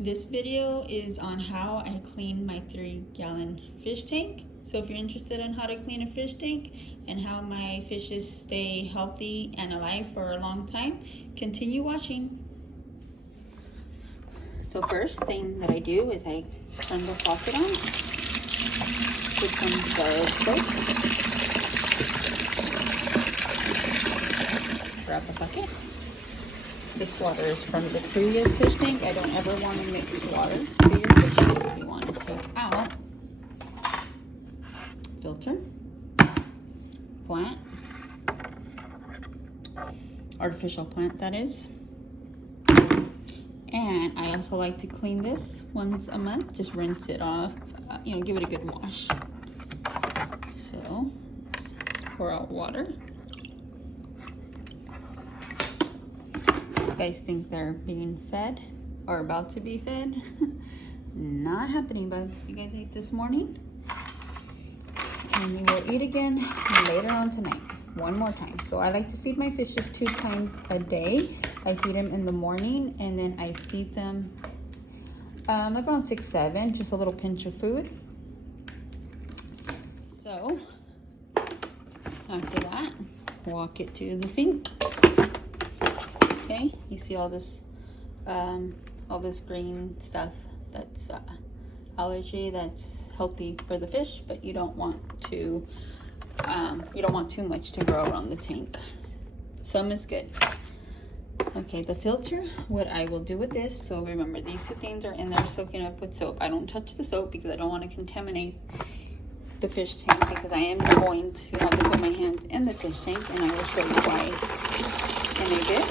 This video is on how I clean my 3-gallon fish tank. So if you're interested in how to clean a fish tank and how my fishes stay healthy and alive for a long time, continue watching. So first thing that I do is I turn the faucet on, put some bar soap, grab a bucket. This water is from the previous fish tank. I don't ever want to mix water to your fish tank. You want to take out filter, plant, artificial plant that is. And I also like to clean this once a month. Just rinse it off, give it a good wash. So pour out water. You guys think they're being fed or about to be fed? Not happening, bugs. You guys ate this morning, and we will eat again later on tonight, one more time. So I like to feed my fishes 2 times a day. I feed them in the morning, and then I feed them like around 6, 7, just a little pinch of food. So after that, walk it to the sink. Okay, you see all this green stuff that's allergy, that's healthy for the fish, but you don't want too much to grow around the tank. Some is good. Okay, the filter, what I will do with this, so remember these 2 things are in there soaking up with soap. I don't touch the soap because I don't want to contaminate the fish tank, because I am going to have to put my hands in the fish tank, and I will show you why in a bit.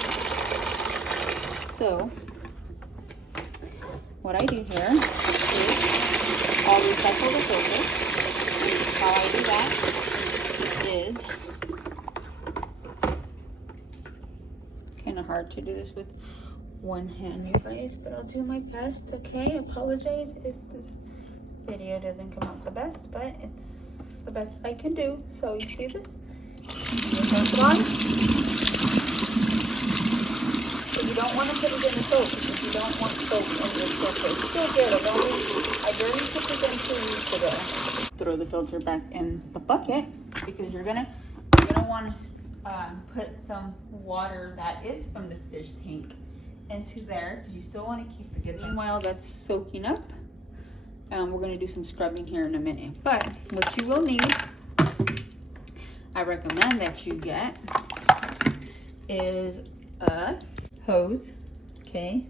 So what I do here is I'll recycle the filter. How I do that is kind of hard to do this with one hand, you guys, but I'll do my best. Okay, I apologize if this video doesn't come out the best, but it's the best I can do. So you see this? Turn it on. So you don't want to put it in the soap because you don't want soap in your filter. It's still good. I barely put this in 2 weeks ago. Throw the filter back in the bucket because you're gonna want to put some water that is from the fish tank into there. You still want to keep the good. Meanwhile, that's soaking up. We're going to do some scrubbing here in a minute. But what you will need, I recommend that you get, is a hose. Okay,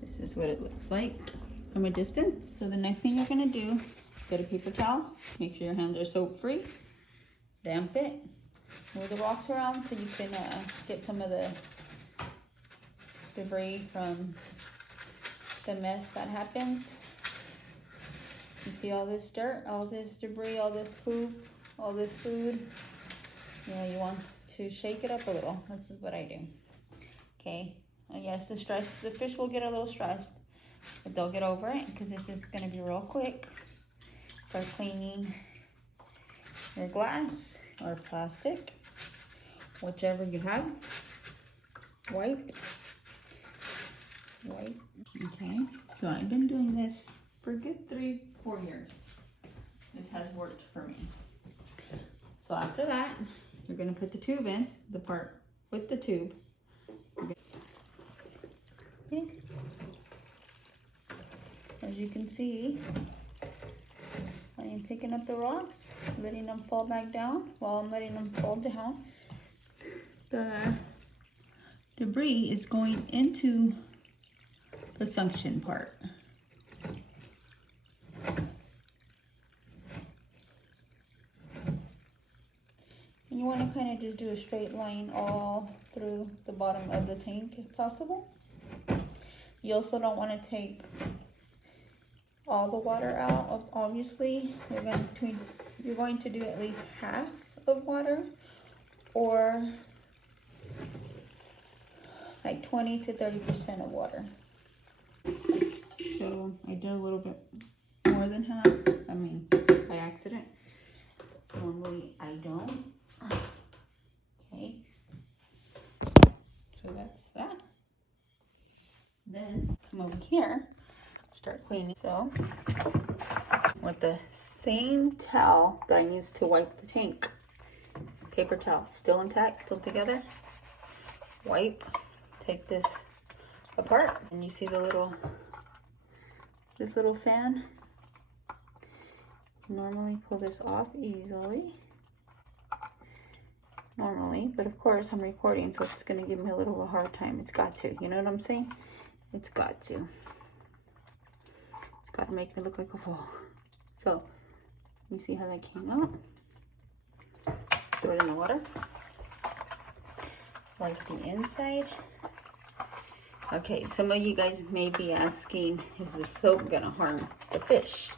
this is what it looks like from a distance. So the next thing you're going to do, get a paper towel. Make sure your hands are soap free. Damp it. Move the rocks around so you can get some of the debris from the mess that happens. You see all this dirt, all this debris, all this poop, all this food. You want to shake it up a little. This is what I do. Okay. And yes, the fish will get a little stressed, but they'll get over it because this is going to be real quick. Start cleaning your glass or plastic, whichever you have. Wipe. Okay, so I've been doing this for a good 3-4 years. This has worked for me. So after that, you're going to put the tube in, the part with the tube. Okay. As you can see, I am picking up the rocks, letting them fall back down. While I'm letting them fall down, the debris is going into the suction part. And you want to kind of just do a straight line all through the bottom of the tank if possible. You also don't want to take all the water out. Obviously, you're going to do at least half of water, or like 20 to 30% of water. So I did a little bit more than half. I mean, by accident. Normally I don't. Okay. So that's that. Then come over here. start cleaning. So, with the same towel that I used to wipe the tank, paper towel, still intact, still together, wipe, take this apart, and you see the little, this little fan. Normally pull this off easily. Normally, but of course I'm recording, so it's gonna give me a little of a hard time. It's got to, you know what I'm saying? It's got to. It's got to make me look like a fool. So, you see how that came out? Throw it in the water. Wipe the inside. Okay, some of you guys may be asking, is the soap gonna harm the fish?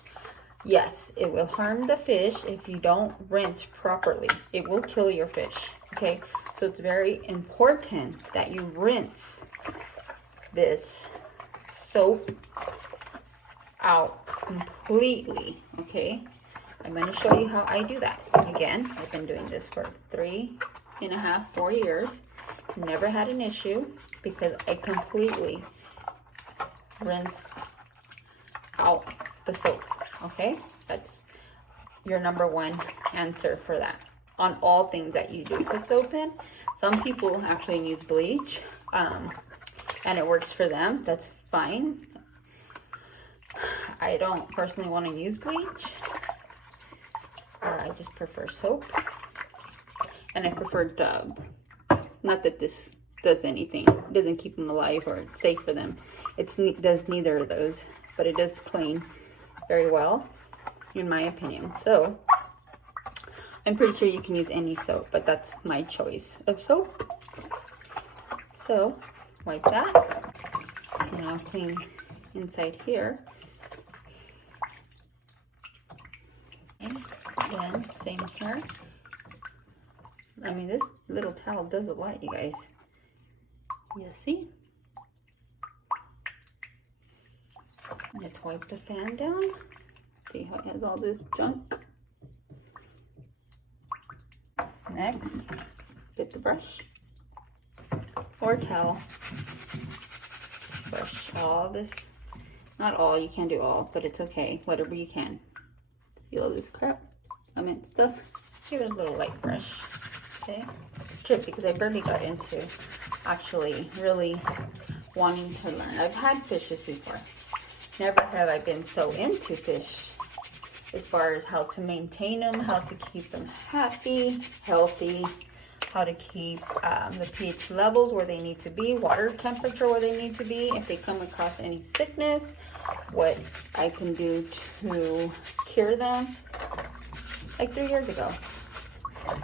Yes, it will harm the fish if you don't rinse properly. It will kill your fish, okay? So it's very important that you rinse this soap out completely, okay? I'm gonna show you how I do that. Again, I've been doing this for 3.5, 4 years. Never had an issue because I completely rinse out the soap. Okay, that's your number one answer for that on all things that you do put soap in. Some people actually use bleach, and it works for them. That's fine. I don't personally want to use bleach. I just prefer soap, and I prefer Dove. Not that this does anything. It doesn't keep them alive or it's safe for them. It does neither of those, but it does clean very well, in my opinion. So I'm pretty sure you can use any soap, but that's my choice of soap. So wipe that, and I'll clean inside here. Okay. Again, same here. I mean, this little towel does a lot, you guys. You see? Let's wipe the fan down. See how it has all this junk. Next, get the brush or towel. Brush all this. Not all, you can't do all, but it's okay. Whatever you can. See all this crap? I meant stuff. Give it a little light brush. Okay? It's tricky because I barely got into actually really wanting to learn. I've had fishes before. Never have I been so into fish as far as how to maintain them, how to keep them happy, healthy, how to keep the pH levels where they need to be, water temperature where they need to be, if they come across any sickness, what I can do to cure them. Like 3 years ago.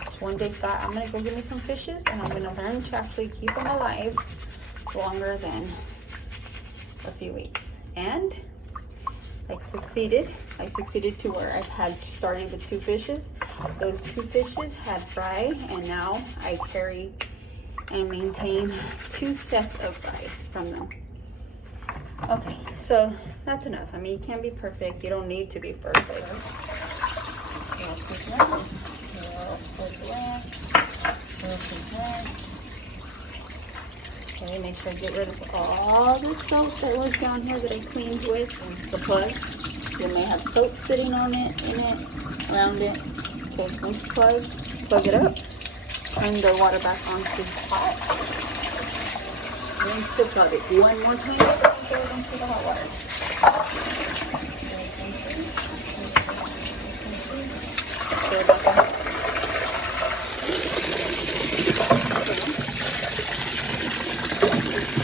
Just one day thought, I'm gonna go get me some fishes and I'm gonna learn to actually keep them alive longer than a few weeks. And I succeeded. I succeeded to where I had started with 2 fishes. Those 2 fishes had fry, and now I carry and maintain 2 sets of fry from them. Okay, so that's enough. I mean, you can't be perfect. You don't need to be perfect. Okay, make sure I get rid of all the soap that was down here that I cleaned with, and the plug. You may have soap sitting on it, in it, around it. Okay, rinse plug it up, turn the water back on to hot. Rinse the plug it one more time, go into the hot water. Go back up.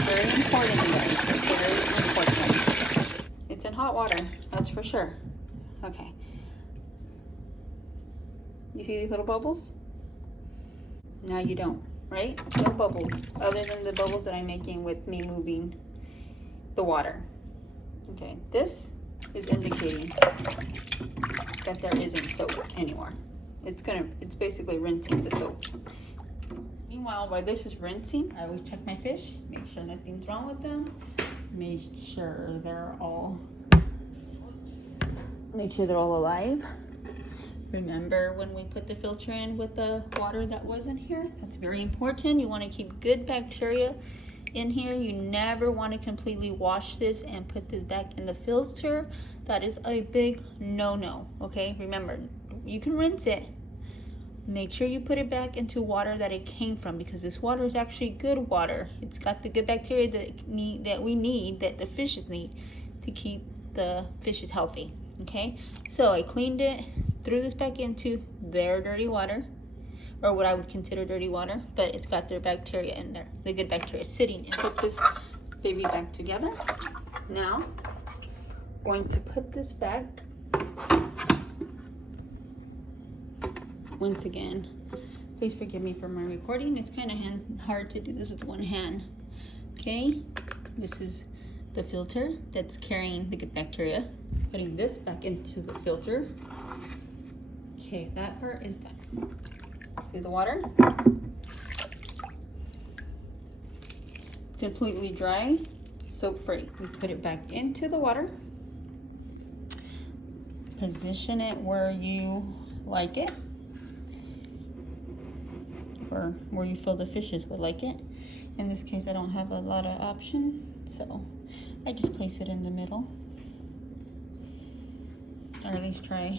Very important, guys. Very important. It's in hot water, that's for sure. Okay. You see these little bubbles? Now you don't, right? No bubbles, other than the bubbles that I'm making with me moving the water. Okay, this is indicating that there isn't soap anymore. It's basically rinsing the soap. Meanwhile, while this is rinsing, I always check my fish, make sure nothing's wrong with them, make sure they're all alive. Remember when we put the filter in with the water that wasn't here? That's very important. You want to keep good bacteria in here. You never want to completely wash this and put this back in the filter. That is a big no-no, okay? Remember, you can rinse it. Make sure you put it back into water that it came from, because this water is actually good water. It's got the good bacteria that we need, that the fishes need to keep the fishes healthy, okay? So I cleaned it, threw this back into their dirty water, or what I would consider dirty water, but it's got their bacteria in there, the good bacteria sitting in. Put this baby back together. Now, going to put this back. Once again, please forgive me for my recording. It's kind of hard to do this with one hand. Okay, this is the filter that's carrying the good bacteria. Putting this back into the filter. Okay, that part is done. See the water? Completely dry, soap free. We put it back into the water. Position it where you like it, or where you feel the fishes would like it. In this case, I don't have a lot of option, so I just place it in the middle, or at least try.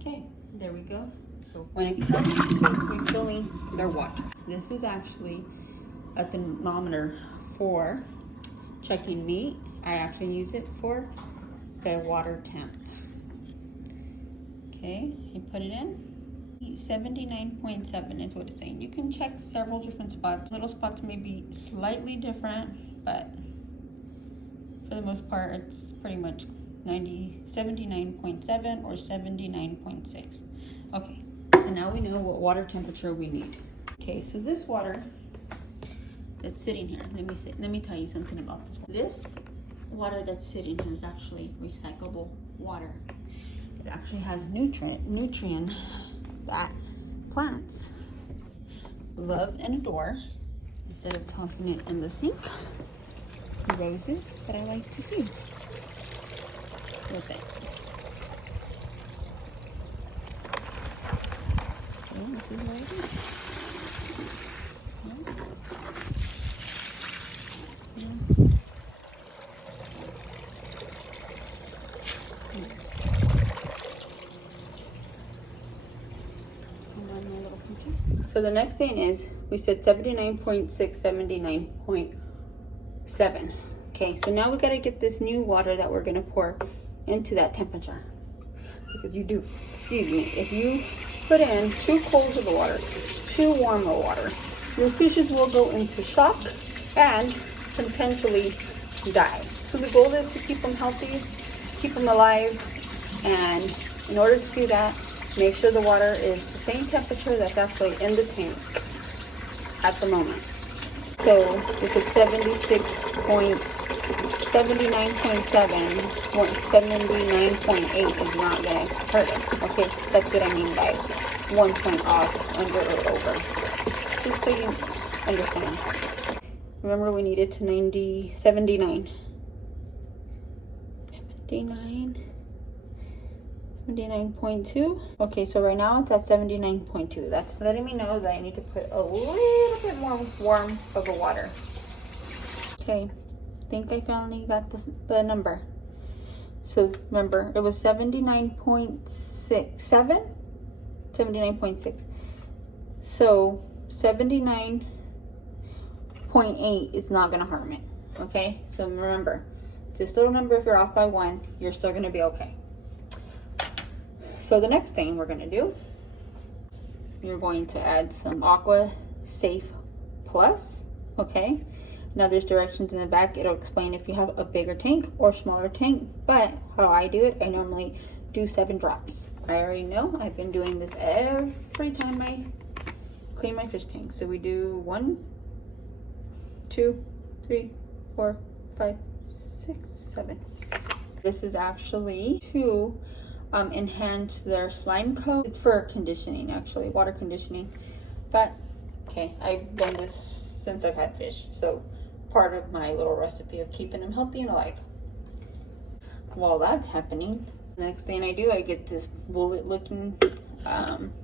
Okay, there we go. So when it comes to refilling their water, this is actually a thermometer for checking meat. I actually use it for the water temp. Okay, you put it in. 79.7 is what it's saying. You can check several different spots. Little spots may be slightly different, but for the most part, it's pretty much 79.7 or 79.6. Okay, so now we know what water temperature we need. Okay, so this water that's sitting here, let me tell you something about this. This water that's sitting here is actually recyclable water. It actually has nutrient that plants love and adore. Instead of tossing it in the sink, the roses that I like to do with it. Okay, this is what it is. So the next thing is, we said 79.6, 79.7. Okay, so now we gotta get this new water that we're gonna pour into that temperature. Because if you put in too cold of the water, too warm of water, your fishes will go into shock and potentially die. So the goal is to keep them healthy, keep them alive, and in order to do that, make sure the water is the same temperature that's actually in the tank at the moment. So if it's 79.7, 79.8 is not going to hurt it. Okay, that's what I mean by 1 point off, under or over. Just so you understand. Remember, we need it to 79. 79.2. Okay, so right now it's at 79.2. That's letting me know that I need to put a little bit more warm of the water. Okay, I think I finally got the number. So remember, it was 79.6. So 79.8 is not gonna harm it. Okay, so remember, this little number, if you're off by 1, you're still gonna be okay. So the next thing we're gonna do, you're going to add some Aqua Safe Plus, okay? Now there's directions in the back. It'll explain if you have a bigger tank or smaller tank, but how I do it, I normally do 7 drops. I already know, I've been doing this every time I clean my fish tank. So we do 1, 2, 3, 4, 5, 6, 7. This is actually to enhance their slime coat. It's for conditioning, actually, water conditioning. But okay, I've done this since I've had fish, so part of my little recipe of keeping them healthy and alive. While that's happening, the next thing I do, I get this bullet looking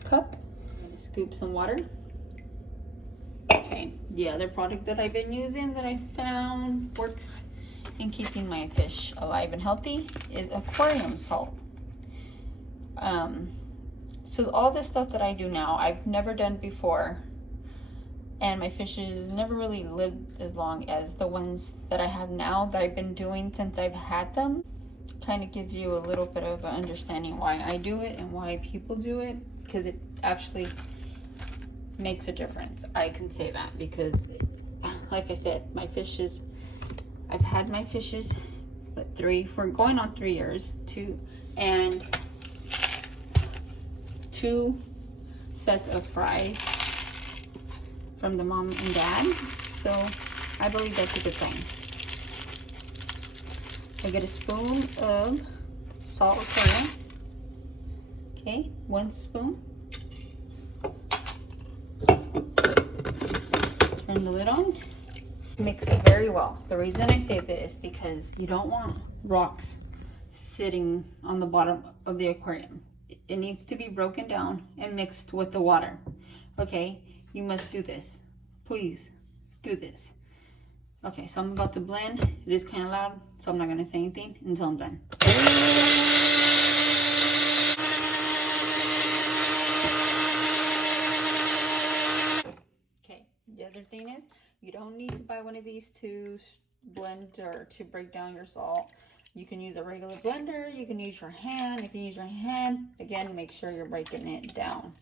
cup and scoop some water. Okay, the other product that I've been using that I found works in keeping my fish alive and healthy is aquarium salt. So all this stuff that I do now, I've never done before, and my fishes never really lived as long as the ones that I have now that I've been doing since I've had them. Kind of gives you a little bit of an understanding why I do it and why people do it, because it actually makes a difference. I can say that because, like I said, my fishes, I've had my fishes for going on 3 years, and 2 sets of fries from the mom and dad, so I believe that's a good sign. I get a spoon of salt aquarium. Okay, 1 spoon. Turn the lid on. Mix it very well. The reason I say this is because you don't want rocks sitting on the bottom of the aquarium. It needs to be broken down and mixed with the water. Okay, you must do this. Please do this. Okay, so I'm about to blend. It is kind of loud, so I'm not going to say anything until I'm done. Okay, the other thing is, you don't need to buy one of these to blend or to break down your salt. You can use a regular blender, you can use your hand. If you use your hand, again, make sure you're breaking it down.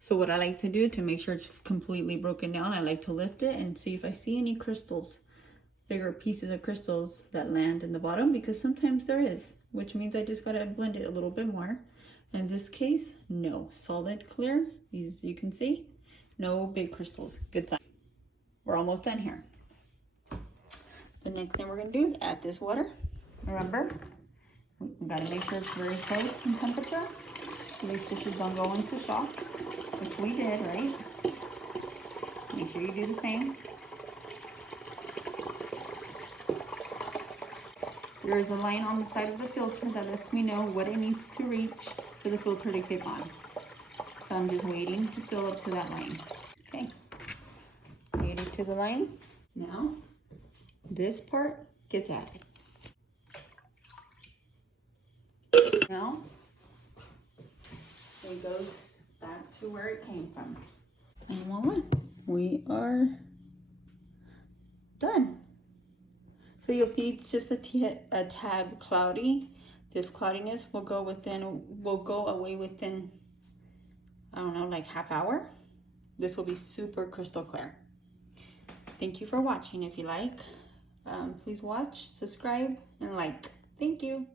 So what I like to do to make sure it's completely broken down, I like to lift it and see if I see any crystals, bigger pieces of crystals that land in the bottom, because sometimes there is, which means I just gotta blend it a little bit more. In this case, no, solid clear, as you can see, no big crystals, good sign. We're almost done here. The next thing we're gonna do is add this water. Remember, we gotta make sure it's very close in temperature so these fishes don't go into shock, which we did, right? Make sure you do the same. There is a line on the side of the filter that lets me know what it needs to reach for the filter to kick on. So I'm just waiting to fill up to that line. Okay, made it to the line. Now, this part gets added. Now, it goes back to where it came from. And voila, we are done. So you'll see it's just a tad cloudy. This cloudiness will go away within, I don't know, like half hour. This will be super crystal clear. Thank you for watching. If you like, please watch, subscribe, and like. Thank you.